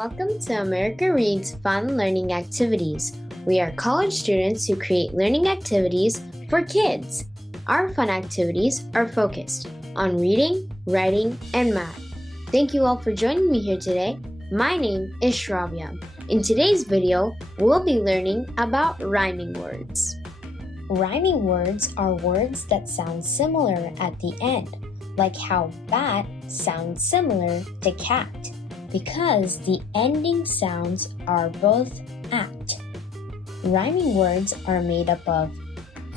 Welcome to America Reads Fun Learning Activities. We are college students who create learning activities for kids. Our fun activities are focused on reading, writing, and math. Thank you all for joining me here today. My name is Shravya. In today's video, we'll be learning about rhyming words. Rhyming words are words that sound similar at the end, like how bat sounds similar to cat, because the ending sounds are both at. Rhyming words are made up of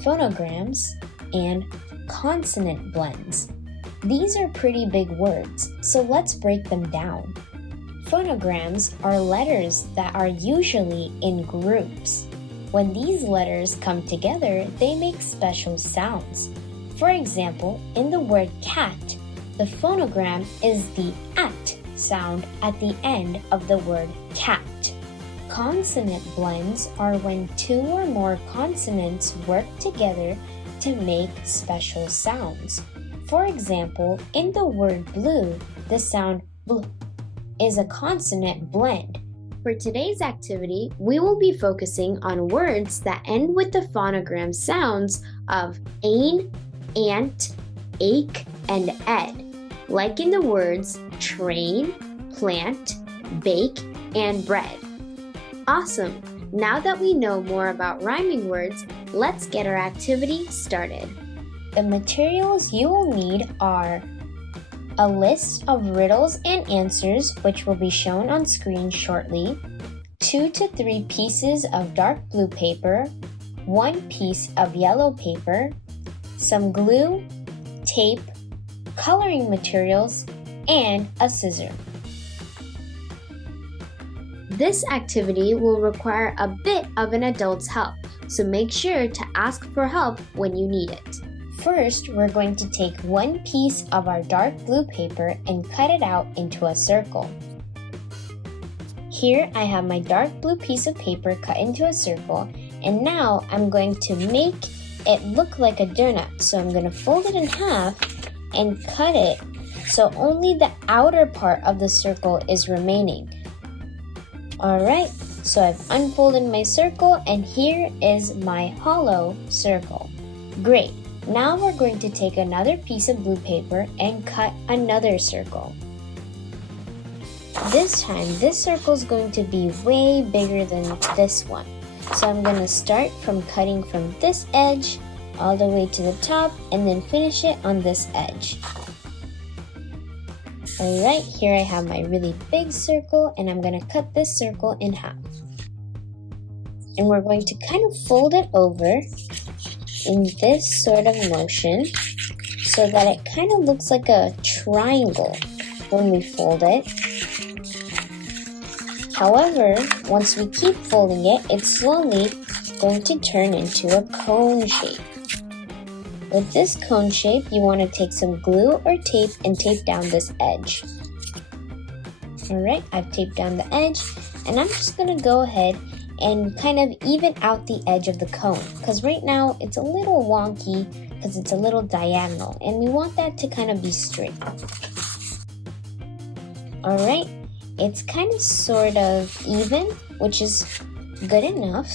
phonograms and consonant blends. These are pretty big words, so let's break them down. Phonograms are letters that are usually in groups. When these letters come together, they make special sounds. For example, in the word cat, the phonogram is the at sound at the end of the word cat. Consonant blends are when two or more consonants work together to make special sounds. For example, in the word blue, the sound bl is a consonant blend. For today's activity, we will be focusing on words that end with the phonogram sounds of ain, ant, ache, and ed, like in the words train, plant, bake, and bread. Awesome! Now that we know more about rhyming words, let's get our activity started. The materials you will need are a list of riddles and answers, which will be shown on screen shortly, 2 to 3 pieces of dark blue paper, 1 piece of yellow paper, some glue, tape, coloring materials, and a scissor. This activity will require a bit of an adult's help, so make sure to ask for help when you need it. First, we're going to take 1 piece of our dark blue paper and cut it out into a circle. Here I have my dark blue piece of paper cut into a circle, and now I'm going to make it look like a donut. So I'm going to fold it in half and cut it so only the outer part of the circle is remaining. Alright, so I've unfolded my circle and here is my hollow circle. Great! Now we're going to take another piece of blue paper and cut another circle. This time, this circle is going to be way bigger than this one. So I'm going to start from cutting from this edge all the way to the top and then finish it on this edge. Alright, here I have my really big circle and I'm going to cut this circle in half. And we're going to kind of fold it over in this sort of motion so that it kind of looks like a triangle when we fold it. However, once we keep folding it, it's slowly going to turn into a cone shape. With this cone shape, you want to take some glue or tape and tape down this edge. Alright, I've taped down the edge and I'm just going to go ahead and kind of even out the edge of the cone, because right now it's a little wonky because it's a little diagonal and we want that to kind of be straight. Alright, it's kind of sort of even, which is good enough.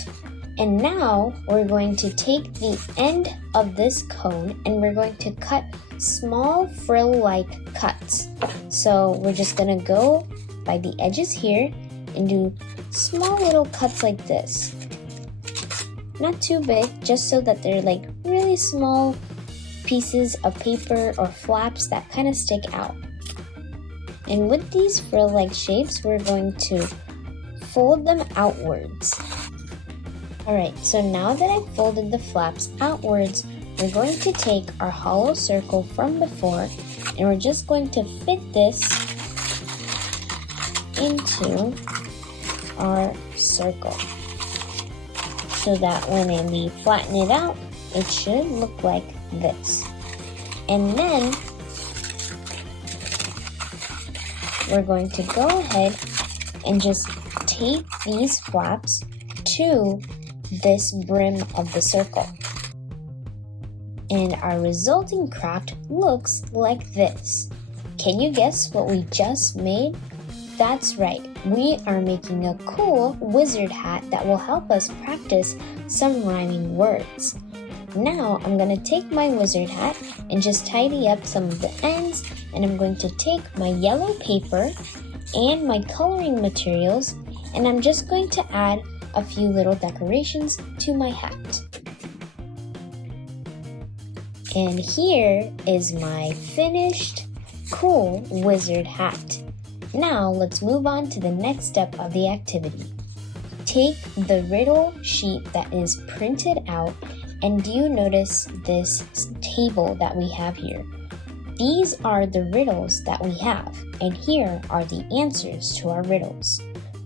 And now we're going to take the end of this cone and we're going to cut small frill-like cuts. So we're just going to go by the edges here and do small little cuts like this. Not too big, just so that they're like really small pieces of paper or flaps that kind of stick out. And with these frill-like shapes, we're going to fold them outwards. Alright, so now that I've folded the flaps outwards, we're going to take our hollow circle from before and we're just going to fit this into our circle so that when we flatten it out, it should look like this. And then we're going to go ahead and just tape these flaps to this brim of the circle. And our resulting craft looks like this. Can you guess what we just made? That's right, we are making a cool wizard hat that will help us practice some rhyming words. Now I'm going to take my wizard hat and just tidy up some of the ends, and I'm going to take my yellow paper and my coloring materials, and I'm just going to add a few little decorations to my hat. And here is my finished cool wizard hat. Now let's move on to the next step of the activity. Take the riddle sheet that is printed out, and do you notice this table that we have here? These are the riddles that we have, and here are the answers to our riddles.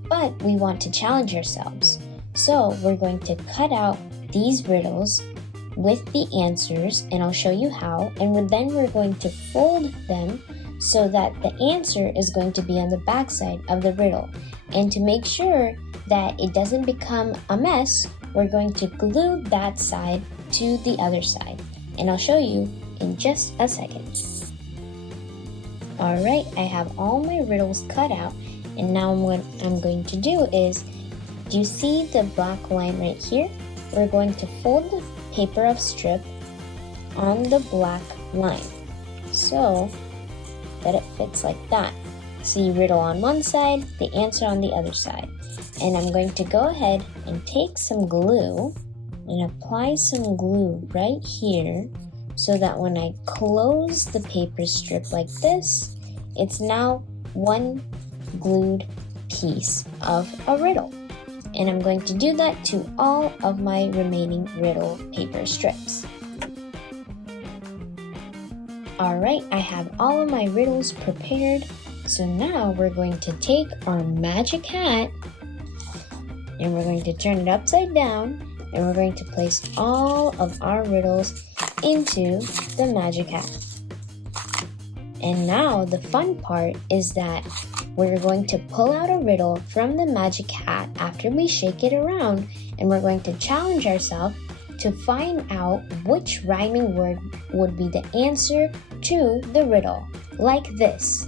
But we want to challenge ourselves, so we're going to cut out these riddles with the answers, and I'll show you how, and then we're going to fold them so that the answer is going to be on the back side of the riddle. And to make sure that it doesn't become a mess, we're going to glue that side to the other side, and I'll show you in just a second. Alright, I have all my riddles cut out, and now what I'm going to do is, do you see the black line right here? We're going to fold the paper of strip on the black line so that it fits like that. See riddle on one side, the answer on the other side. And I'm going to go ahead and take some glue and apply some glue right here so that when I close the paper strip like this, it's now one glued piece of a riddle. And I'm going to do that to all of my remaining riddle paper strips. Alright, I have all of my riddles prepared, so now we're going to take our magic hat and we're going to turn it upside down, and we're going to place all of our riddles into the magic hat. And now the fun part is that we're going to pull out a riddle from the magic hat after we shake it around, and we're going to challenge ourselves to find out which rhyming word would be the answer to the riddle, like this.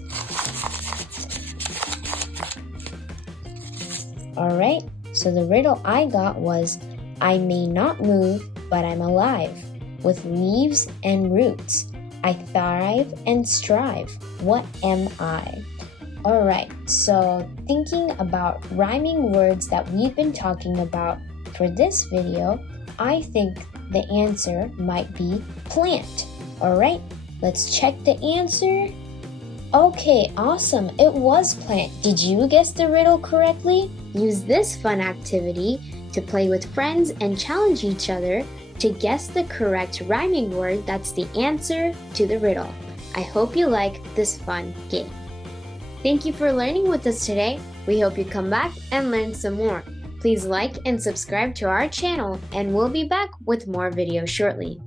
Alright, so the riddle I got was, I may not move, but I'm alive, with leaves and roots. I thrive and strive. What am I? Alright, so thinking about rhyming words that we've been talking about for this video, I think the answer might be plant. Alright, let's check the answer. Okay, awesome, it was plant. Did you guess the riddle correctly? Use this fun activity to play with friends and challenge each other to guess the correct rhyming word that's the answer to the riddle. I hope you like this fun game. Thank you for learning with us today. We hope you come back and learn some more. Please like and subscribe to our channel, and we'll be back with more videos shortly.